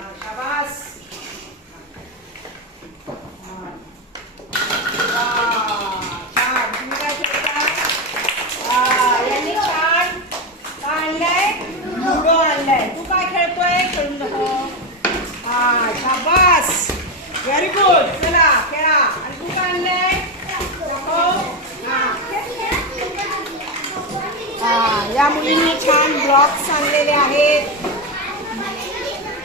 शाबास. छान. तुम्ही काय खेळता? यांनी छान काय आणलंय? लुडो आणलंय. तू काय खेळतोय? खेळून दाखव. शाबास. Very good. चला खेळा. आणि तू काय आणलंय? या मुलींनी छान ब्लॉक्स आणलेले आहेत.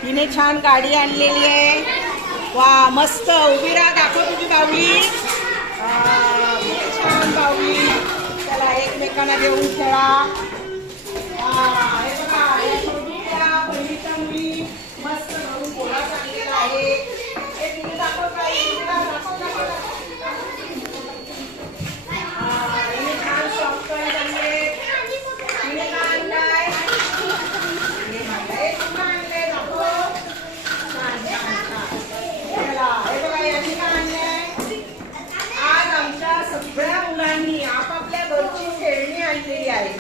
हिने छान गाडी आणलेली आहे. वा मस्त. उभी राहा. दाखव तुझी बाहुली. छान बाहुली. चला एकमेकांना देऊन खेळा. हे बघा या छोट्या बहिणीच्या मुली मस्त घरून गोळा आणलेला आहे. हे तिने दाखव काय? छान सॉफ्ट टॉयज आणले. सगळ्या मुलांनी आपापल्या घरची खेळणी आणलेली आहे.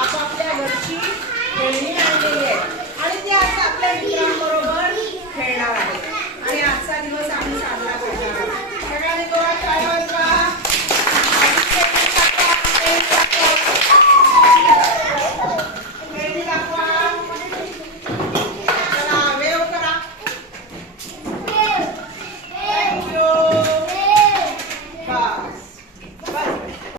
आपापल्या घरची खेळणी आणलेली आहे.